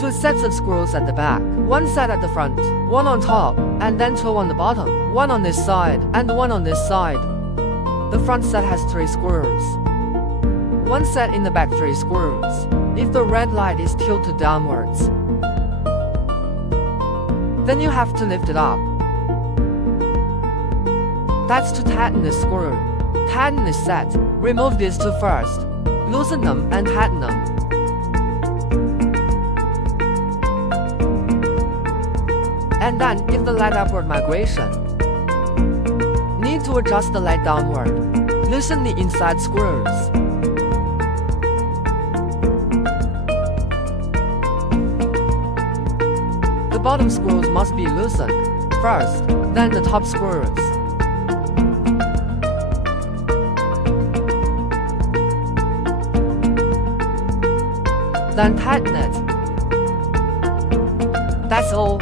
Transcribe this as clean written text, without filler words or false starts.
2 sets of screws at the back, 1 set at the front, 1 on top, and then 2 on the bottom, 1 on this side, and 1 on this side. The front set has 3 screws. 1 set in the back 3 screws. If the red light is tilted downwards, then you have to lift it up. That's to tighten the screw. Tighten the set. Remove these 2 first. Loosen them and tighten them. And then, if the light upward migration, need to adjust the light downward. Loosen the inside screws. The bottom screws must be loosened first, then the top screws. Then tighten it. That's all.